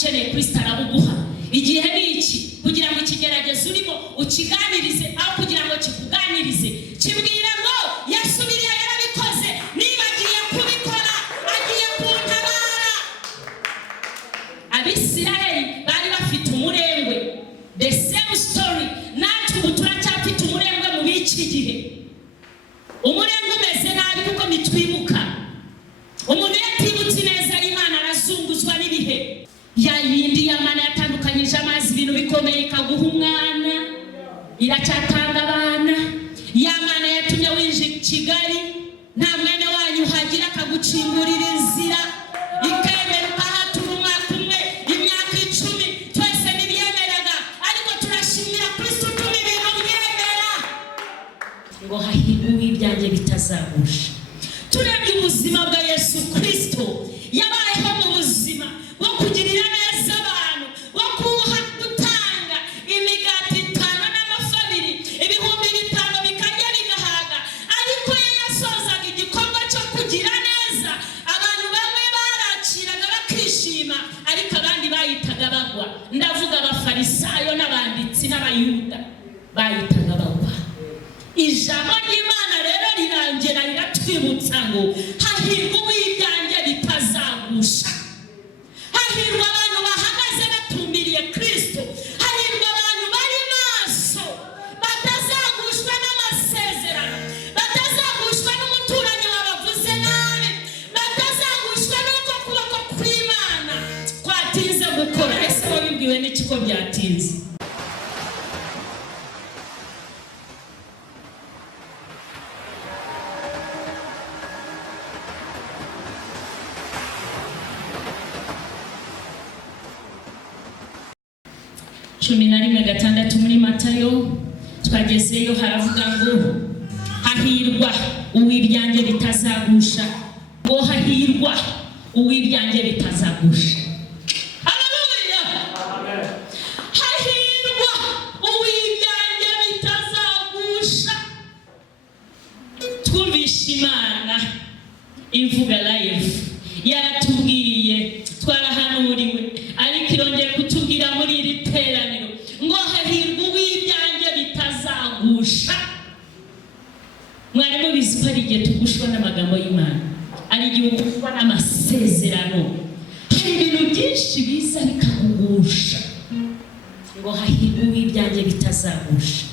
ukeneye Kristo arabuguha. Igihe n'iki kugira ngo ikigeragezo urimo ukiganirize aho kugira ngo kikuganirize kibwira ngo yasubiriye yarabikoze niba agiye kubikora agiye kuntabara. Abisirayeli bari bafite umurengwe, the same story. Natwe turacyafite umurengwe mu biki gihe. Umurengwe umeze nabi kuko nitwibuka umuntu yatibutse neza Imana arazunguzwa n'ibihe. Yayindi y'Imana yatandukanyije amazi ibintu bikomeye ikaguha umwana iracyatanga abana. Y'Imana yatumye winje Kigali nta mwene wanyu hagira akagucingurira inzira ikemera ukahatura umwaka umwe imyaka 10 twese nibyemeraga ariko turashimira Kristo utuma ibintu byemera ngo hahirwa uw'ibyanjye bitazagusha. Turebye ubuzima bwa Yesu Kristo yabayeho mu buzima bwo kugirira neza abantu, bwo kuha gutanga imigati 5 n'amafi 2 ibihumbi 5 bikarya bigahaga. Ariko yasozaga igikorwa cyo kugira neza abantu bamwe barakiraga bakishima ariko abandi bayitaga bagwa. Ndavuga abafarisayo n'abanditsi n'abayuda bayitaga bagwa. Ijambo ry'Imana rero rirangera riratwibutsa ngo hahirwa uw'ibyanjye bitazagusha. Hahirwa abantu bahagaze batumbiriye Kristo. Hahirwa abantu bari maso batazagushwa n'amasezerano, batazagushwa n'umuturanyi wabavuze nabi, batazagushwa n'uko kuboko kw'Imana kwatinze gukora. Ese wabibwiwe n'iki ko byatinze? Cumi na rimwe gatandatu muri Matayo twagezeyo haravuga ngo hahirwa uw'ibyanjye bitazagusha. Ngo hahirwa uw'ibyanjye bitazagusha. Haleluya. Amen. Hahirwa uw'ibyanjye bitazagusha. Twumvishe Imana ivuga live yaratubwiye twarahanuriwe ariko irongeye kutubwira muri iri teraniro ngo hahirwa uw'ibyanjye bitazagusha. Mwari mubizi ko ari igihe tugushwa n'amagambo y'Imana, ari igihe ugushwa n'amasezerano. Hari ibintu byinshi biza bikakugusha. Ngo hahirwa uw'ibyanjye bitazagusha.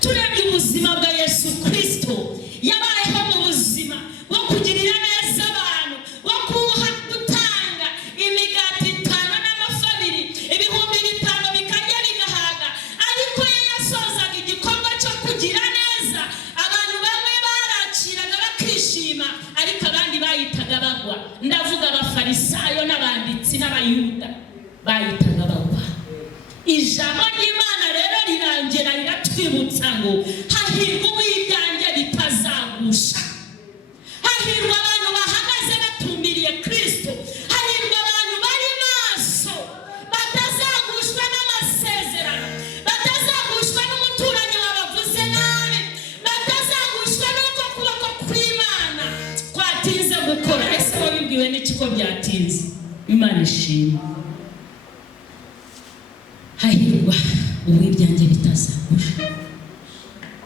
Turebye ubuzima bwa Yesu Kristo yabayeho mu buzima bwo kugirira neza abantu, bwo kuha gutanga imigati 5 n'amafi 2 ibihumbi 5 bikarya bigahaga. Ariko yasozaga igikorwa cyo kugira neza abantu bamwe barakiraga bakishima ariko abandi bayitaga bagwa. Ndavuga abafarisayo n'abanditsi n'abayuda bayitaga bagwa. Ijambo ry'Imana rero rirangera riratwibutsa ngo hahirwa uw'ibyanjye bitazagusha. Hahirwa abantu bahagaze batumbiriye Kristo. Hahirwa abantu bari maso batazagushwa n'amasezerano, batazagushwa n'umuturanyi wabavuze nabi, batazagushwa n'uko kuboko kw'Imana kwatinze gukora. Ese wabibwiwe n'iki ko byatinze? Imana ishimwe. Hahirwa uw'ibyanjye bitazagusha.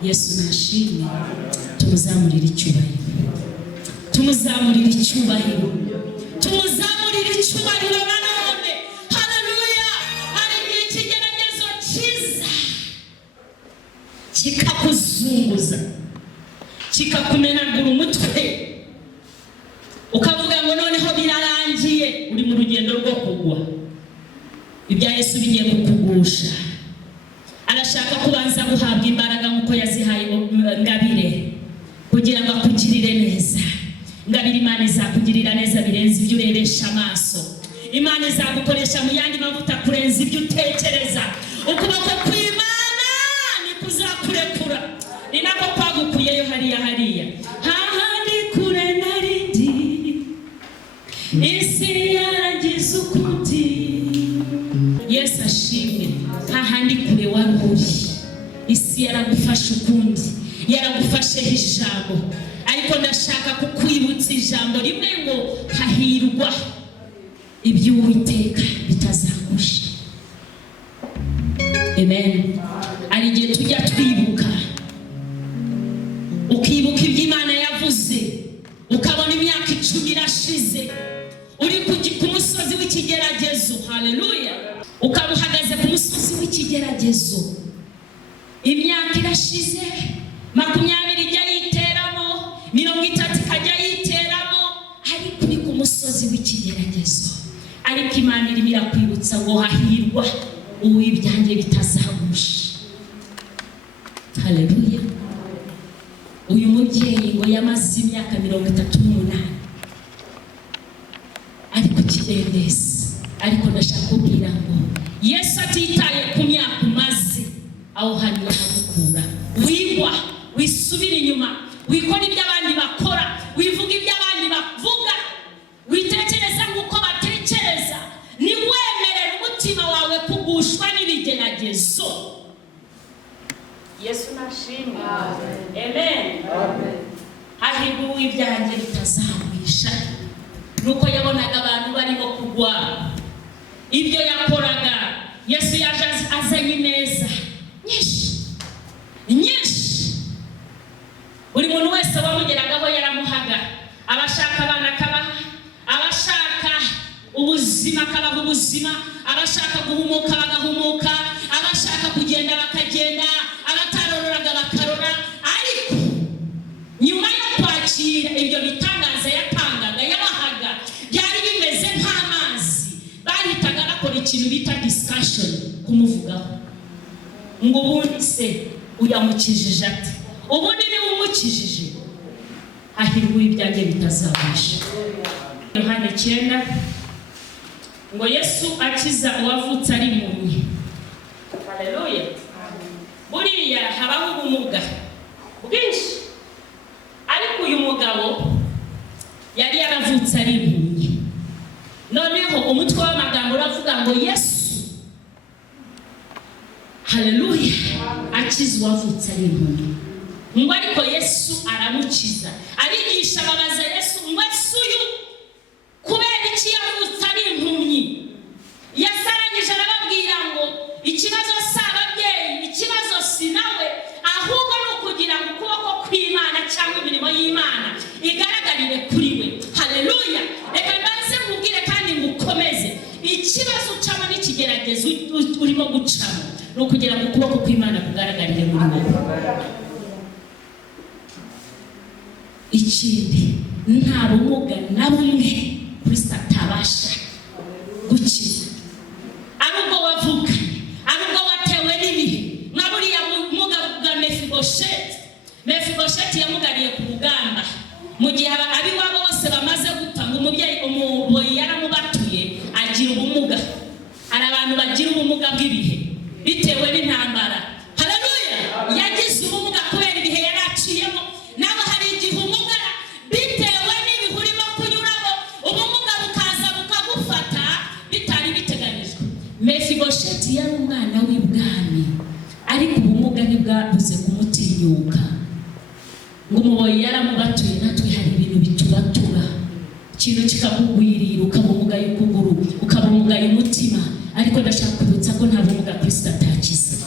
Yesu nashimwe. Tumuzamurire icyubahiro, tumuzamurire icyubahiro, tumuzamurire icyubahiro nanone. Haleluya. Hari igihe ikigeragezo cyiza kikakuzunguza, kikakumenagura umutwe, ukavuga ngo noneho birarangiye, uri mu rugendo rwo kugwa. Ibya Yesu bigiye kukugusha. Arashaka kubanza guhabwa imbaraga nk'uko yazihaye Ngabire kugira ngo akugirire neza. Ngabire Imana izakugirira neza birenze ibyo urebesha amaso. Imana izagukoresha mu yandi mavuta kurenza ibyo utekereza. Ukuboko kw'Imana ni kuzakurekura. Ni nako kwagukuyeyo hariya. Hahandi kure narindi isi yarangiza ukuti. Yesu ashimwe. Hahandi kure waruri isi yaragufashe ukundi, yaragufasheho ijambo. Ariko ndashaka kukwibutsa ijambo rimwe ngo hahirwa iby'Uwiteka bitazagusha. Amen. Ari igihe tujya twibuka, ukibuka iby'Imana yavuze, ukabona imyaka 10 irashize uri ku musozi w'ikigeragezo. Haleluya. Ukaba uhagaze ku musozi w'ikigeragezo, imyaka irashize, 20 ijya yiteramo, 30 ikajya yiteramo, ariko uri ku musozi w'ikigeragezo. Ariko Imana irimo irakwibutsa ngo hahirwa uw'ibyanjye bitazagusha. Haleluya. Uyu mubyeyi ngo yamaze imyaka 38 ari ku kidendezi, ariko ndashaka kubwira ngo Yesu atitaye ku myaka umaze, aho hantu yahagukura. Wigwa, wisubira inyuma, wikora ibyo abandi bakora, wivuga ibyo abandi bavuga, witekereza nk'uko batekereza, ni wemerera umutima wawe kugushwa n'ibigeragezo. Yesu nashimwe. Amen. Hahirwa uw'ibyanjye bitazagwisha. Nuko yabonaga abantu barimo kugwa, ibyo yakoraga Yesu yaje azanye neza nyinshi. Buri muntu wese wamugeragaho yaramuhaga. Abashaka abana akabaha, abashaka ubuzima akabaha ubuzima, abashaka guhumuka bagahumuka, abashaka kugenda bakagenda, abatarororaga bakarora. Ariko nyuma yo kwakira ibyo bitangaza yatangaga, yabahaga, byari bimeze nk'amazi. Bahitaga bakora ikintu bita discussion kumuvugaho, ngo ubundi se uyamukijije ati, ubundi ni umukijije. Hahirwa uw'ibyanjye bitazabasha. Yohana 9 ngo Yesu akiza uwavutse ari impumyi. Haleluya. Buriya habaho ubumuga bwinshi, ariko uyu mugabo yari yaravutse ari impumyi. Noneho umutwe w'amagambo uravuga ngo Yesu, haleluya, akiza uwavutse ari impumyi. Ngo ariko Yesu aramukiza. Abigisha babaza Yesu ngo Yesu uyu kubera iki yavutse ari impumyi? Yesu arangije arababwira ngo ikibazo si ababyeyi, ikibazo si nawe, ahubwo ni ukugira ngo ukuboko kw'Imana cyangwa imirimo y'Imana igaragarire kuri we. Haleluya. Reka mbanze nkubwire kandi ngukomeze, ikibazo ucamo n'ikigeragezo urimo gucamo ni ukugira ngo ukuboko kw'Imana kugaragarire muri wowe. Ikindi, nta bumuga na bumwe Kristo atabasha gukiza. Arubwo wavukanye, arubwo watewe n'ibihe, nka buriya bumuga bwa Mefibosheti yamugariye ku rugamba mu gihe abiwabo bose bamaze gutanga. Umubyeyi umuboyi yaramubatuye agira ubumuga. Hari abantu bagira ubumuga bw'ibihe bitewe n'intambara. Haleluya. Yagize ubumuga kubera ibihe yari aciyemo. Nawe hari igihe ubumuga bitewe n'ibihe urimo kunyuramo, ubumuga bukaza bukagufata bitari biteganijwe. Mefibosheti yari umwana w'ibwami, ariko ubumuga ntibwabuze kumutinyuka. Ngo umuboyi yaramubatuye, natwe hari ibintu bitubatura, ikintu kikakugwirira, ukabumugaye ukuguru, ukabumugaye umutima. Ariko ndashaka kwibutsa ko nta bumuga Kristo atakiza.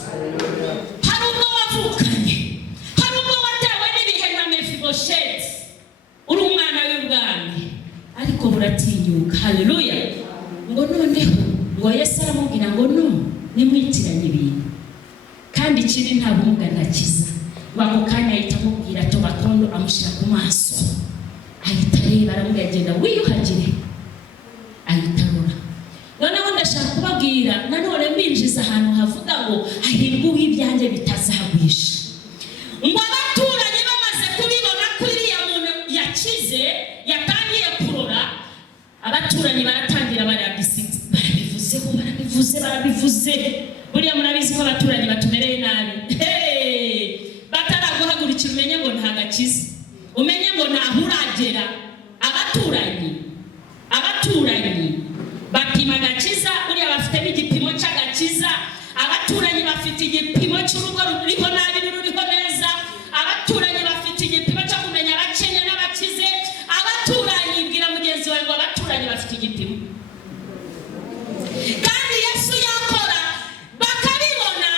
Hari ubwo wavukanye, hari ubwo watewe n'ibihe nka Mefibosheti, uri umwana w'ibwami, ariko buratinyuka. Haleluya. Ngo noneho ngo Yesu aramubwira ngo no, nimwitiranye ibintu, kandi ikindi nta bumuga ndakiza. Bako kanya ahita amubwira tobakondo, amushyira ku maso, ahita areba, aramubwira agenda wiyuhagire, ahita arora. Noneho ndashaka kubabwira nanone mbinjiza ahantu havuga ngo hahirwa uw'ibyanjye bitazagwisha. Ngo abaturanyi bamaze kubibona ko iriya muntu yakize, yatangiye kurora, abaturanyi baratangira barabivuze. Buriya murabizi ko abaturanyi batumereye nabi. Bataraguhagurukira umenye ngo nta gakiza, umenye ngo ntaho uragera. Abaturanyi bapima agakiza. Buriya bafite n'igipimo cy'agakiza. Abaturanyi bafite igipimo cy'urugo ruriho nabi n'ururiho neza. Abaturanyi bafite igipimo cyo kumenya abakenya n'abakize. Abaturanyi, bwira mugenzi wawe ngo abaturanyi bafite igipimo. Kandi Yesu yakora bakabibona,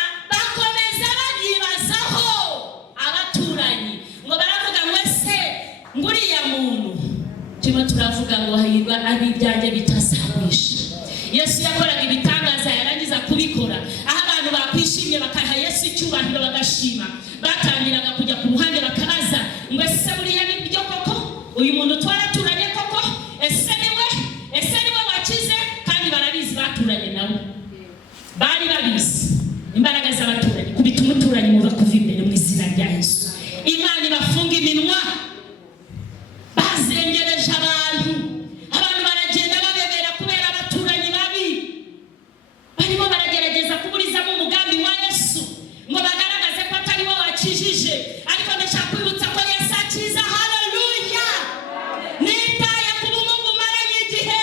Yesu yakoraga ibitangaza, yarangiza kubikora aho abantu bakwishimye bakaha Yesu icyubahiro bagashima, batangiraga kujya ku ruhande bakabaza ngo ese buriya ni byo koko uyu muntu twaraturanye koko, ese niwe wakize? Kandi barabizi baturanye nawe, bari babizi imbaraga z'abaturanyi. Kubita umuturanyi muva kuva imbere mu izina rya Yesu. Imana ibafunga iminwa, bazengereje abantu baragenda babebera kubera abaturanyi babi barimo baragerageza kuburizamo umugambi wa Yesu ngo bagaragaze ko atari we wakijije. Ariko ndashaka kwibutsa ko Yesu akiza. Haleluya! Nitaye ku bumuga umaranye igihe,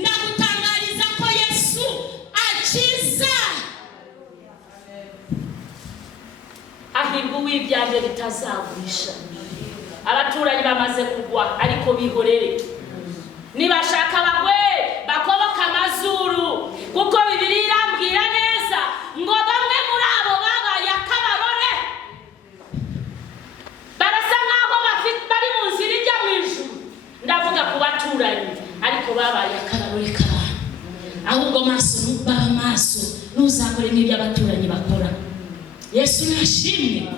ndagutangariza ko Yesu akiza. Ahirwa uw'ibyanjye bitazagurisha. Abaturanyi bamaze kugwa ariko bihorere, nibashaka bagwe bakoboka amazuru, kuko Bibiliya irambwira neza ngo bamwe muri abo babaye akabarore, barasa nkaho bari mu nzira ijya mu ijuru. Ndavuga ku baturanyi ariko babaye akabarore k'abantu. Ahubwo baba maso ntuzakore n'ibyo abaturanyi bakora. Yesu nashimwe.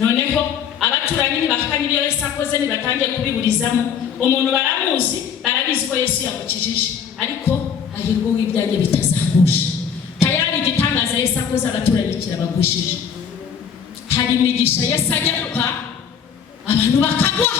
Noneho abaturanyi ntibahakanye ibyo Yesu akoze, ntibatangiye kubiburizamo. Umuntu baramuzi, barabizi ko Yesu yamukijije, ariko ahirwa uw'ibyanjye bitazagusha. Tayari igitangaza Yesu akoze abaturanyi kirabagushije. Hari imigisha Yesu ajya guha abantu bakagwa,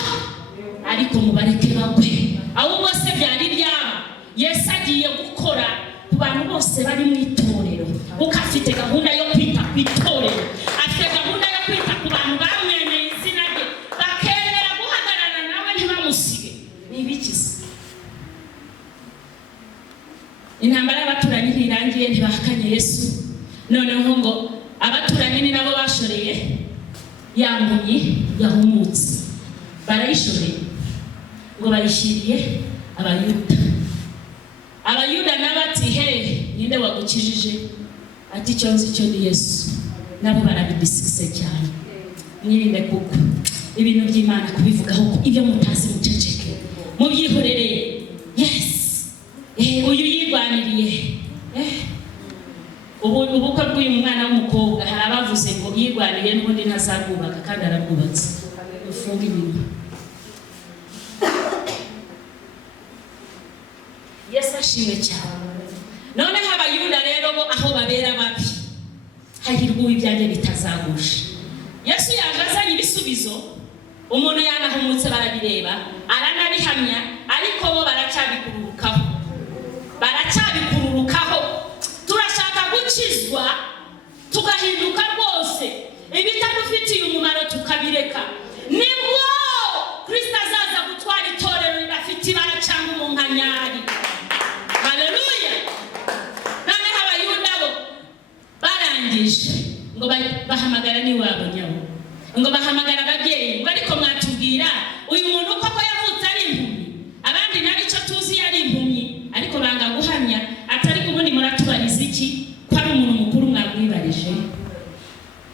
ariko mubareke bagwe. Ahubwo se byari byaba Yesu agiye gukora ku bantu bose bari mu itorero, kuko afite gahunda yo kwita ku itorero, afite gahunda yo kwita ku bantu bamwemeye izina rye bakemera guhagarara nawe ntibamusige. Nibikize intambara y'abaturanyi ntirangiye, ntibahakanye Yesu. Noneho ngo abaturanyi ni nabo bashoreye ya mpumyi yahumutse, barayishoreye ngo bayishyiriye Abayuda nabati ninde wagukijije? Ati icyo nzi cyo ni Yesu. Nabo barabidisise cyane. Mwirinde kuko ibintu by'Imana kubivugaho ibyo mutazi muceceke, mubyihorereye. Yes, uyu yirwaniriye. Ubukwe bw'uyu mwana w'umukobwa hari abavuze ngo yirwaniriye n'ubundi ntazabwubaka, kandi arabwubatse. Ufunga iminwa. Yesu ashimwe cyane. Noneho Abayuda rero bo aho babera babi, hahirwa uw'ibyanjye bitazagusha. Yesu yagazanye ibisubizo, umuntu yanahumutse barabireba, aranabihamya, ariko bo baracyabikururukaho. Turashaka gukizwa tugahinduka rwose, ibitadufitiye umumaro tukabireka. Nibwo Kristo azaza gutwara itorero ridafite ibara cyangwa umunkanyari. Haleluya! Noneho Abayuda bo barangije ngo bahamagara n'iwabo nyabo, ngo bahamagara ababyeyi ngo ariko mwatubwira uyu muntu koko yavutse ari impumyi, abandi n'icyo tuzi yari impumyi, ariko banga guhamya. Atari kubundi muratubariza iki ko ari umuntu mukuru mwabwibarije?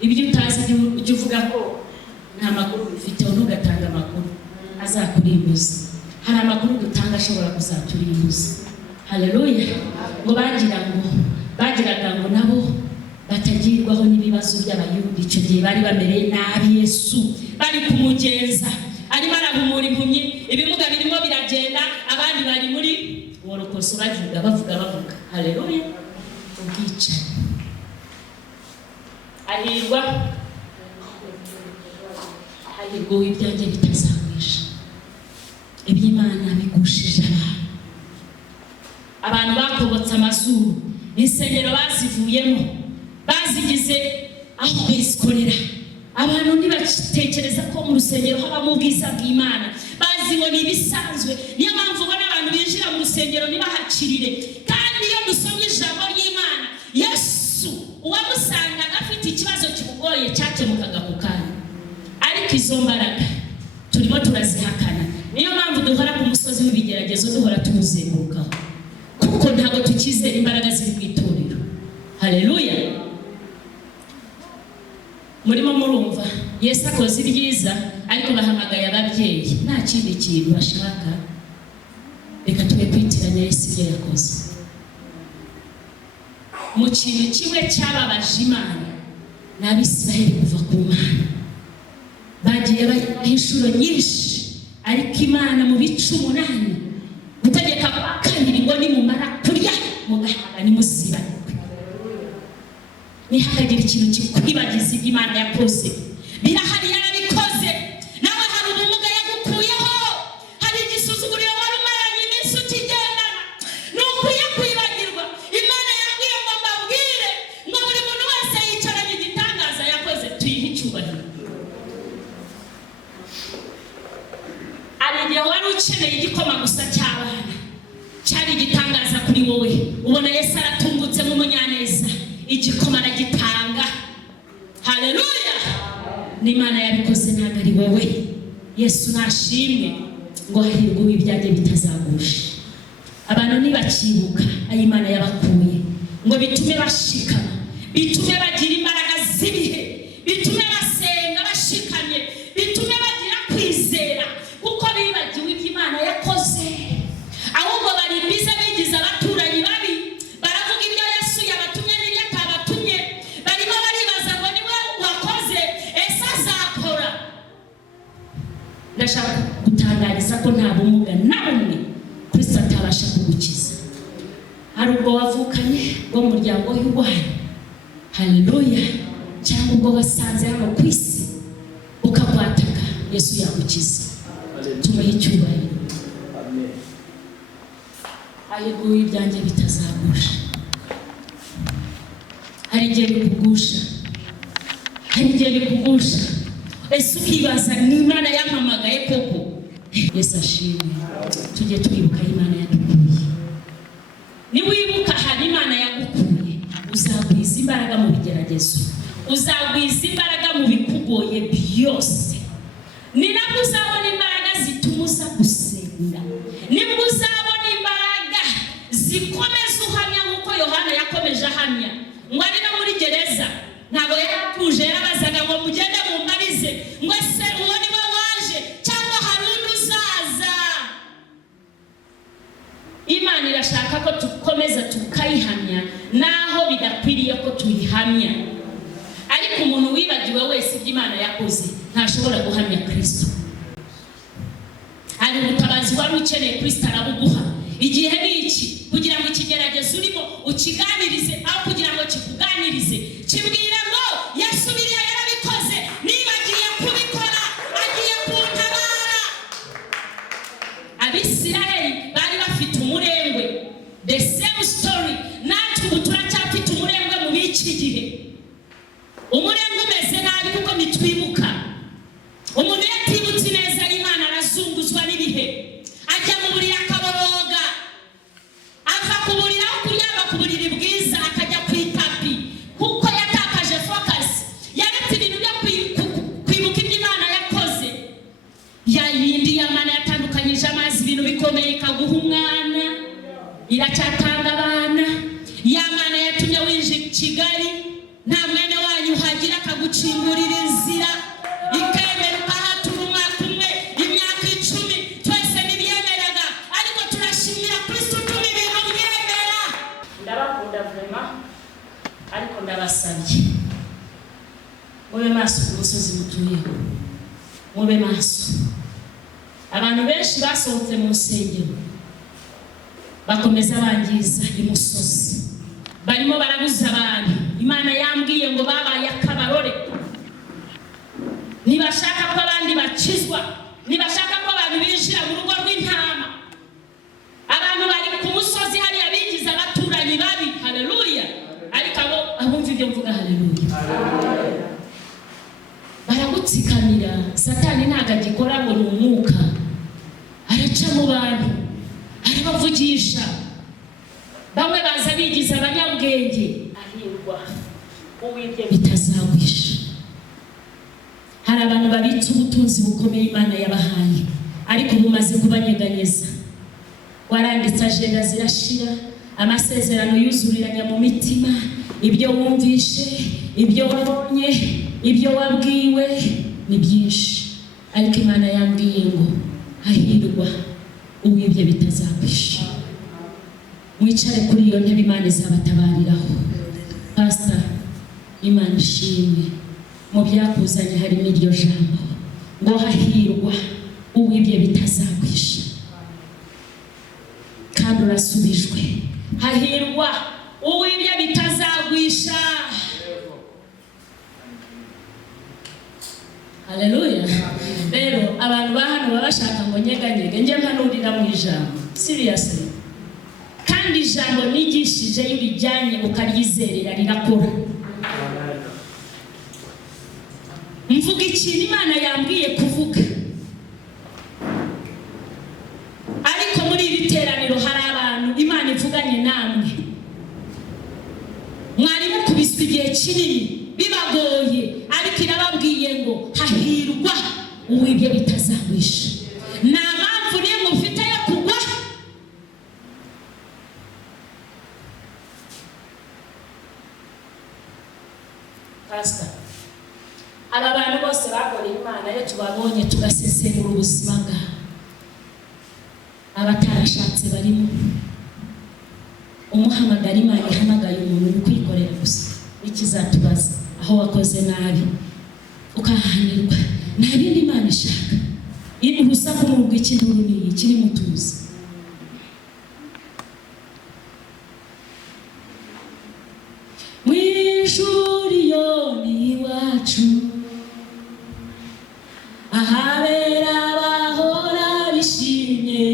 Ibyo utazi ujye uvuga ko nta makuru bifiteho, ntugatanga amakuru azakurimbuza. Hari amakuru dutanga ashobora kuzaturimbuza. Haleluya! Ngo bagiraga ngo nabo batagirwaho n'ibibazo by'Abayuda. Icyo gihe bari bamereye nabi Yesu, bari kumugenza, arimo arahumura impumyi, ibimuga birimo biragenda, abandi bari muri worokoso bavuga. Haleluya! Ubwicanyi. Ahirwa uw'ibyanjye bitazagwisha. Iby'Imana bigushije abantu bakobotse amazuru, insengero bazivuyemo, bazigize aho bisikorera. Abantu ntibatekereza ko mu rusengero habamo ubwiza bw'Imana, bazibona ibisanzwe. Niyo mpamvu ubona abantu binjira mu rusengero ntibahakirire. Kandi iyo dusomye ijambo ry'Imana, Yesu uwamusangaga afite ikibazo kimugoye cyakemukaga ku kanya. Ariko izo mbaraga turimo turazihakana. Niyo mpamvu duhora ku musozi w'ibigeragezo, duhora tumuzengurukaho, kuko ntabwo tukizera imbaraga ziri mu itorero. Haleluya! Murimo murumva Yesu akoze ibyiza, ariko bahamagaye ababyeyi, nta kindi kintu bashaka. Reka tube kwitiranya Yesu ibyo yakoze. mu kintu kimwe cyababaje Imana n'Abisirayeli kuva ku Mana. Bagiye inshuro nyinshi, ariko Imana mu bice 8 gutegeka kwa kabiri ngo nimumara kurya mugahaga nimusiba. Ntihakagire ikintu kikwibagiza ibyo Imana yakoze. Birahari yarabikoze. Nawe hari ubumuga yagukuyeho, hari igisuzuguriro wari umaranye iminsi ukigendana. Nukwiye kwibagirwa. Imana yabwiye ngo mbabwire ngo buri muntu wese yicaranye igitangaza yakoze tuyihe icyubahiro. Ari igihe wari ukeneye igikoma gusa cy'abana, cyari igitangaza kuri wowe. Ubona Yesu aratungutse mu munyaneza, igikoma aragitanga. Haleluya! N'Imana yabikoze ntabwo ari wowe. Yesu nashimwe ngo hahirwe ibyanjye bitazagusha. Abantu nibakibuka ayo Imana yabakuye ngo bitume bashikama, bitume bagira imbaraga z'ibihe, bitume basenga bashikamye, bitume bagira kwizera kuko bibagiwe ibyo Imana yakoze. Ahubwo bari bize bigize abaturanyi babi, baravuga ibyo Yesu yabatumye n'ibyo atabatumye. Barimo baribaza ngo niwe wakoze, ese azakora. Ndashaka gutangariza ko nta bumuga na bumwe Kristo atabasha kugukiza. Hari ubwo wavukanye bwo mu muryango w'iwanyu, haleluya, cyangwa ubwo wasanze hano ku isi ukakwataka, Yesu yagukiza. Tumuhe icyubahiro. Amen. Hahirwe ibyanjye bitazagusha. Hari igihe bikugusha, hari igihe bikugusha. Ese ukibaza ni Imana yampamagaye koko? Yesu ashimwe. Tujye twibuka Imana yadukuye. Niwibuka hari Imana yagukuye, uzagwiza imbaraga mu bigeragezo, uzagwiza imbaraga mu bikugoye byose. Ni nabwo uzabona imbaraga zituma uza gusenga, nibwo uzabona imbaraga zikomeza uhamya nk'uko Yohana yakomeje ahamya. Ngo ari no muri gereza ntabwo yaratuje, yarabazaga ngo mugende mumbarize ngo ese uwo ni we waje cyangwa hari undi uzaza. Imana irashaka ko tukomeza tukayihamya naho bidakwiriye ko tuyihamya. Ariko umuntu wibagiwe wese ibyo Imana yakoze ntashobora guhamya Kristo. Hari ubutabazi wari ukeneye, Kristo arabuguha. Igihe ni iki kugira ngo ikigeragezo urimo ukiganirize, aho kugira ngo kikuganirize kibwira ngo Yesu biriya yarabikoze, niba agiye kubikora agiye kuntabara. Abisirayeli bari bafite umurengwe, the same story. Natwe ubu turacyafite umurengwe mu biki gihe. Umurengwe umeze nabi kuko nitwibuka. Umuntu yatibutse neza Imana arazunguzwa n'ibihe, ajya mu buriri akaboroga, ava ku buriri aho kuryama ku buriri bwiza akajya ku itapi kuko yatakaje focus. Yaretse ibintu byo kwibuka ibyo Imana yakoze. Yayindi y'Imana yatandukanyije amazi ibintu bikomeye ikaguha umwana, iracyatanga abana. Y'Imana yatumye winjira Kigali nta mwene wanyu uhagira akagucingurira inzira, ikemera ukahatura umwaka umwe, imyaka 10, twese nibyemeraga. Ariko turashimira Kristo utuma ibintu byemera. Ndabakunda vraiment, ariko ndabasabye mube maso ku musozi mutuyeho, mube maso. Abantu benshi basohotse mu nsengero bakomeza bangiza imusozi, barimo barabuza abantu. Imana yambwiye ngo babaye akabarore, nibashaka ko abandi bakizwa, nibashaka ko abantu binjira mu rugo rw'intama. Abantu bari ku musozi hariya bigize abaturanyi babi, haleluya. Ariko abo abumva ibyo mvuga, haleluya, baragutsikamira. Satani ntago agikora ngo ni umwuka, araca mu bantu arabavugisha. Bamwe baza bigize abanyabwenge, ahirwa uwibye bitazagwisha. Hari abantu babitse ubutunzi bukomeye Imana yabahaye, ariko bumaze kubanyeganyeza. Waranditse agenda zirashira, amasezerano yuzuriranya mu mitima, ibyo wumvishe, ibyo wabonye, ibyo wabwiwe ni byinshi. Ariko Imana yambwiye ngo hahirwa uwibye bitazagwisha. Mwicare kuri iyo ntebe Imana izabatabariraho. Pastor Imana ishimwe mu byakuzanye harimo iryo jambo ngo hahirwa uwibye bitazagwisha kandi urasubijwe. Hahirwa uwibye bitazagwisha. Haleluya. Rero abantu bahano babashaka ngo nyeganyege nje mpanurira mu ijambo seriously, kandi ijambo nigishije y'ibijyanye ukaryizerera rirakora. Mvuga ikintu Imana yambwiye kuvuga, ariko muri iri teraniro hari abantu Imana ivuganye namwe mwari mukubiswe igihe kinini bibagoye, ariko irababwiye ngo hahirwa uwibye bitazagwisha. Nta mpamvu n'imwe ufite yo kugwa. Pastor, aba bantu bose bakoreye Imana iyo tubabonye tugasesengura ubuzima bwabo, abatarashatse barimo. Umuhamagara Imana ihamagaye umuntu uri kwikorera gusa, ikizatubaza aho wakoze nabi ukahanirwa, nta bindi Imana ishaka. Urusaku n'ubwo ikinduru ni kiri mutuzi. Mw'ijuri yoni iwacu ahabera bahora bishimye,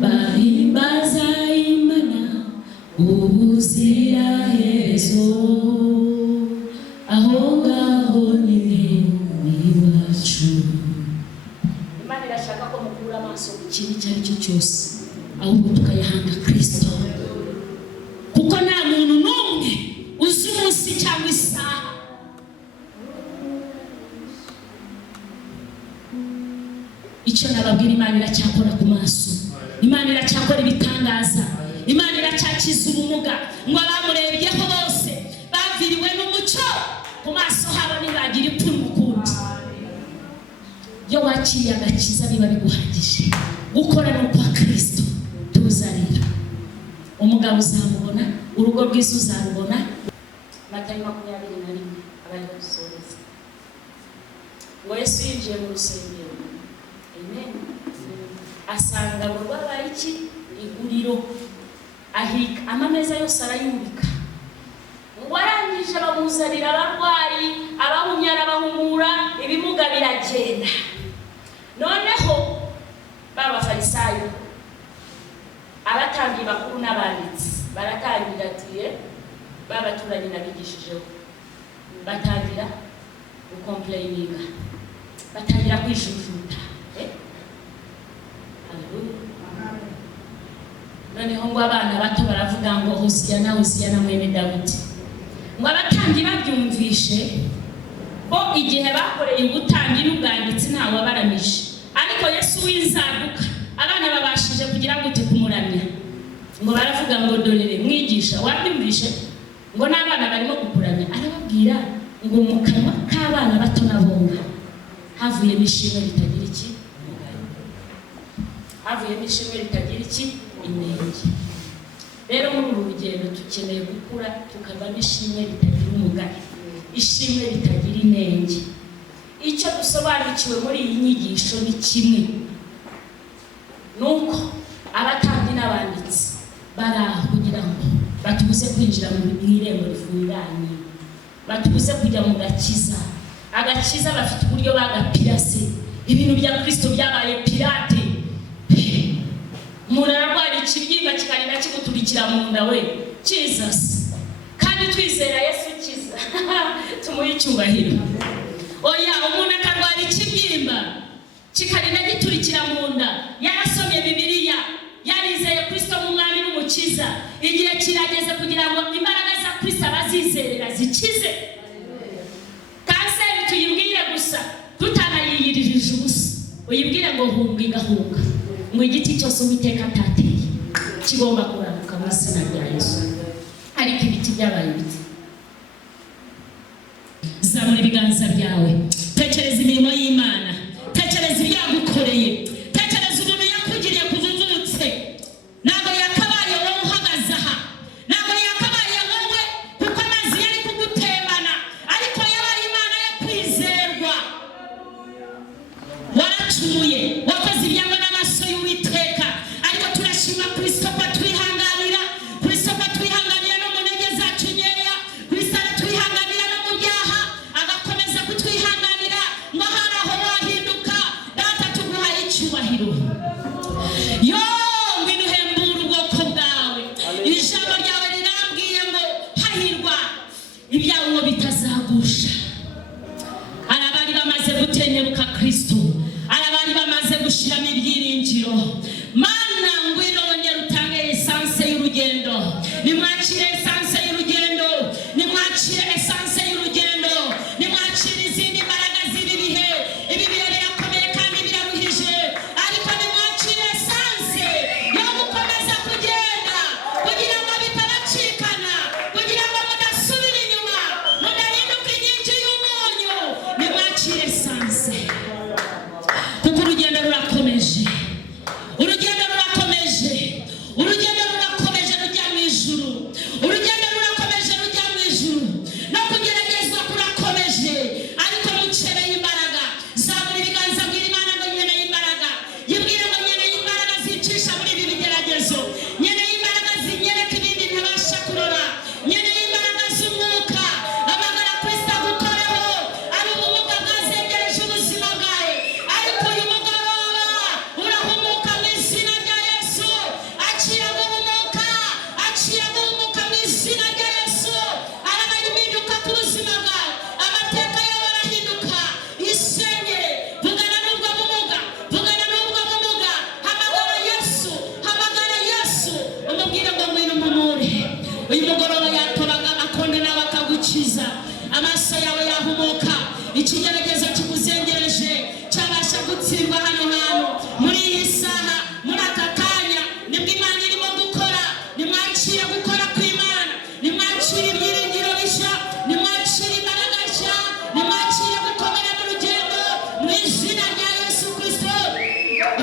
bahimbaza Imana ubuziraherezo, aho ngaho nyine iwacu. Imana irashaka ko mukura amaso ku kintu icyo ari cyo cyose, ahubwo tukayahanga Kristo, kuko nta muntu n'umwe uzi umunsi cyangwa isaha. Icyo nababwira, Imana iracyakora ku maso, Imana iracyakora ibitangaza, Imana iracyakiza ubumuga. Ngo abamurebyeho bose baviriwe n'umucyo ku maso habo ntibagira ipfunwe ukundi. Iyo wakiriye agakiza biba biguhagije. Gukora ni ukwa Kristo. Tuzarira umugabo uzamubona, urugo rwiza uzarubona. Matayo 21 abari gusoza ngo Yesu yinjiye mu rusengero, amen, asanga ngo babaye iki iguriro, ahika amameza yose arayubika. Ngo arangije bamuzanira abarwayi, abahumye arabahumura, ibimuga biragenda. Noneho b'abafarisayo, abatambyi bakuru n'abanditsi baratangira ati babaturanye nabigishijeho, batangira gukomplaininga, batangira kwishujuta. Noneho ngo abana bato baravuga ngo Hosiyana, Hosiyana mwene Dawidi. Ngo abatambyi babyumvishe bo igihe bakoreye ubutambyi n'ubwanditsi ntawe wabaramije, ariko Yesu w'inzaduka abana babashije kugira ngo kumuramya. Ngo baravuga ngo dorere mwigisha, wabyumvishe ngo n'abana barimo kukuramya. Arababwira ngo mu kanwa k'abana bato nabonga havuye n'ishimwe ritagira iki, havuye n'ishimwe ritagira iki, inenge. Rero muri uru rugendo tukeneye gukura tukaba n'ishimwe ritagira umugari, ishimwe ritagira inenge. Icyo dusobanukiwe muri iyi nyigisho ni kimwe, nuko abatambyi n'abanditsi baraho kugira ngo batubuze kwinjira mu irembo rifunganye, batubuze kujya mu gakiza. Agakiza bafite uburyo bagapirase, ibintu bya Kristo byabaye pirate. Umuntu ararwara ikibyimba kikarinda kiguturikira mu nda we, Jesus, kandi twizera Yesu kiza tumuhe icyubahiro. Oya, umuntu akarwara ikibyimba kikarinda giturikira mu nda, yarasomye Bibiliya, yarizeye Kristo nk'umwami n'umukiza, igihe kirageze kugira ngo imbaraga za Kristo abazizerera zikize. Kanseri tuyibwire gusa tutanayiyirije ubusa, uyibwire ngo hunga igahunga. Ngo igiti cyose Uwiteka atateye kigomba kuramuka mu izina rya Yesu. Ariko ibiti byabaye ibiti. Zamura ibiganza byawe, tekereza imirimo y'Imana, tekereza ibyagukoreye, tekereza umuntu yakugiriye kuzuzutse. Ntabwo yakabaye wowe uhagaze aha, ntabwo yakabaye nimwakire esanse y'urugendo, nimwakire esanse y'urugendo, nimwakire izindi mbaraga z'ibi bihe. Ibi bihe birakomeye kandi biraruhije, ariko nimwakire esanse yo gukomeza kugenda kugira ngo bitabacikana, kugira ngo mudasubira inyuma, mudahinduka inkingi y'umunyu. Nimwakire esanse kuko urugendo rurakomeje, urugendo rurakomeje, urugendo rurakomeje rujya mu ijuru, urugendo rurakomeje rujya mu ijuru, no kugeragezwa kurakomeje. Ariko mukeneye imbaraga, zamura ibiganza bwira Imana ngo nkeneye imbaraga, yibwire ngo nkeneye imbaraga zicisha muri ibi bigeragezo, nkeneye imbaraga zinyereka ibindi ntabasha kurora, nkeneye imbaraga z'umwuka. Amagara Kristo agukoreho, ari ubumuga bwazengereje ubuzima bwawe, ariko uyu mugoroba urahumuka mu izina rya Yesu. Akira guhumuka, akira guhumuka mu izina rya Yesu. Arabaye impinduka ku buzima bwawe, amateka yawe arahinduka. Isengere, vugana n'ubwo bumuga, vugana n'ubwo bumuga. Hamagara Yesu, hamagara Yesu, umubwire ngo ngwino umpumure. Uyu mugoroba yatobaga akonde nawe akagukiza, amaso yawe yahumuka, ikigeragezo kikuzengereje cyabasha gutsindwa hano hantu. Muri iyi saha, muri aka kanya, nibwo Imana irimo gukora. Nimwakire gukora kw'Imana, nimwakire ibyiringiro bishya, nimwakire imbaraga nshya, nimwakire gukomera mu rugendo mu izina rya Yesu Kristo.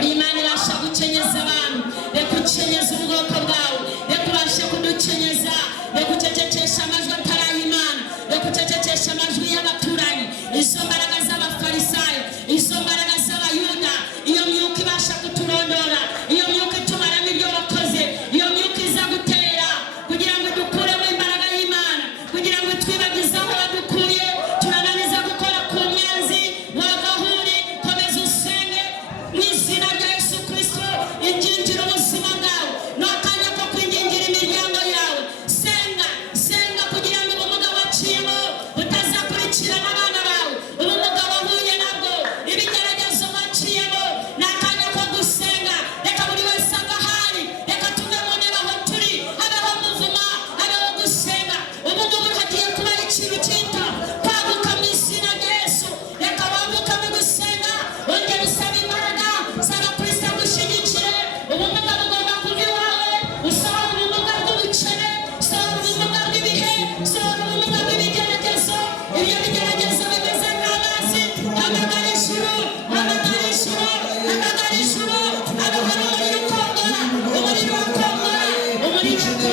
Imana ibasha gukenyeza abantu, reka ukenyeza ubwoko bwawe, reka ubashe kudukenyeza, reka ucecekesha amajwi atari ay'Imana, reka ucecekesha amajwi y'abaturanyi, izo mbaraga z'abafarisayo, izo mbaraga z'abayuda, iyo myuka ibasha kuturondora, iyo myuka itumaramo ibyo wakoze, iyo myuka iza gutera kugira ngo dukuremo imbaraga y'Imana, kugira ngo twibagize aho wadukuye. Turananiza gukora ku mwanzi wagahuri. Komeza usenge mu izina rya Yesu Kristo, ingingira ubuzima bwawe, ni akanya ko kwingingira imiryango yawe. Senga, senga kugira ngo ubumuga waciyemo butazakurikirana abana bawe, ubumuga wahuye nabwo, ibigeragezo waciyemo. Ni akanya ko gusenga. Reka buri wese agahari, reka tuve mu ntebe aho turi, habeho muvuma, habeho gusenga. Ubu ngubu hagiye kuba ikintu cyita kwaguka mu izina rya Yesu. Reka wambuka mu gusenga, wongere usaba imbaraga, saba Kristo agushyigikire. Ubumuga bugomba kuva iwawe. Usohora ubumuga bw'ubukene, usohora ubumuga bw'ibihe, usohora ubumuga bw'ibigeragezo. Ibyo bigeragezo bimeze nk'amazi. Hamagara ijuru, hamagara ijuru, hamagara ijuru. Hano hari umuriro ukongora, umuriro ukongora, umuriro ukongora.